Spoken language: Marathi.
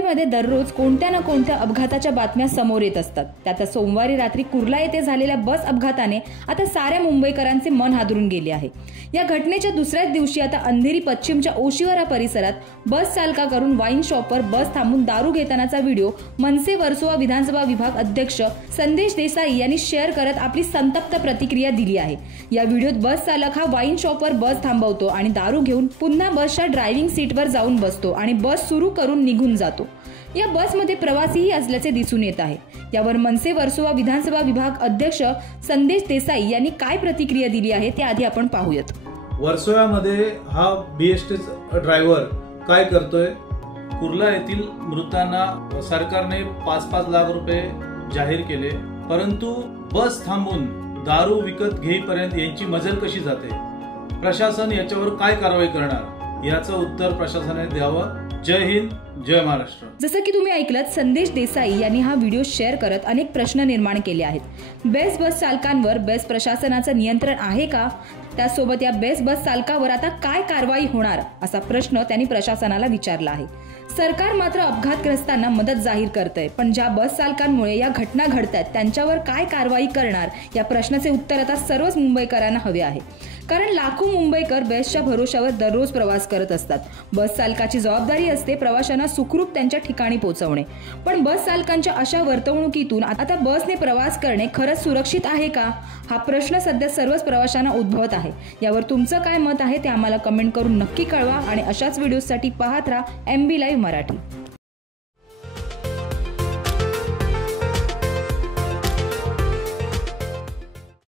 मुंबईमध्ये दररोज कोणत्या ना कोणत्या अपघाताच्या बातम्या समोर येत असतात। त्यात सोमवारी रात्री कुर्ला येथे झालेल्या बस अपघाताने आता साऱ्या मुंबईकरांचे मन हादरून गेले आहे। या घटनेच्या दुसऱ्याच दिवशी आता अंधेरी पश्चिमच्या ओशिवरा परिसरात बस चालकाकडून वाईन शॉपवर बस थांबून दारू घेतानाचा व्हिडिओ मनसे वर्सोवा विधानसभा विभाग अध्यक्ष संदेश देसाई यांनी शेअर करत आपली संतप्त प्रतिक्रिया दिली आहे। या व्हिडिओत बस चालक हा वाईन शॉपवर बस थांबवतो आणि दारू घेऊन पुन्हा बसच्या ड्रायव्हिंग सीटवर जाऊन बसतो आणि बस सुरू करून निघून जातो। या बसमध्ये प्रवासीही असल्याचे दिसून येत आहे। यावर मनसे वर्सोवा विधानसभा विभाग अध्यक्ष संदेश देसाई यांनी काय प्रतिक्रिया दिली आहे ते आधी आपण पाहूयात। वर्सोव्यामध्ये हा बीएसटी ड्रायव्हर काय करतोय? कुर्ला येथील मृतांना सरकारने 5-5 लाख रुपये जाहीर केले, परंतु बस थांबून दारू विकत घेईपर्यंत यांची मजल कशी जाते? प्रशासन याच्यावर काय कारवाई करणार याचं उत्तर प्रशासनाने द्यावं। जय हिंद, जय महाराष्ट्र। जसं की तुम्ही ऐकलत, संदेश देसाई यांनी हा व्हिडिओ शेअर करत अनेक प्रश्न निर्माण केले आहेत। बेस्ट बस चालकांवर बेस्ट प्रशासनाचं नियंत्रण आहे का? त्यासोबत या बेस्ट बस चालकावर आता काय कारवाई होणार असा प्रश्न त्यांनी प्रशासनाला विचारला आहे। सरकार मात्र अपघातग्रस्तांना मदत जाहीर करतंय, पण ज्या बस चालकांमुळे या घटना घडतात त्यांच्यावर काय कारवाई करणार या प्रश्नाचे उत्तर आता सर्वच मुंबईकरांना हवे आहे। कारण लाखो मुंबईकर बेस्टच्या भरोशावर दररोज प्रवास करत असतात। बस चालकाची जबाबदारी असते प्रवाशांना सुखरूप त्यांच्या ठिकाणी पोहोचवणे, पण बस चालकांच्या अशा वर्तवणुकीतून आता बसने प्रवास करणे खरंच सुरक्षित आहे का हा प्रश्न सध्या सर्वच प्रवाशांना उद्भवत आहे। यावर तुमचं काय मत आहे ते आम्हाला कमेंट करून नक्की कळवा आणि अशाच व्हिडिओसाठी पाहत राहा MB लाईव्ह मराठी।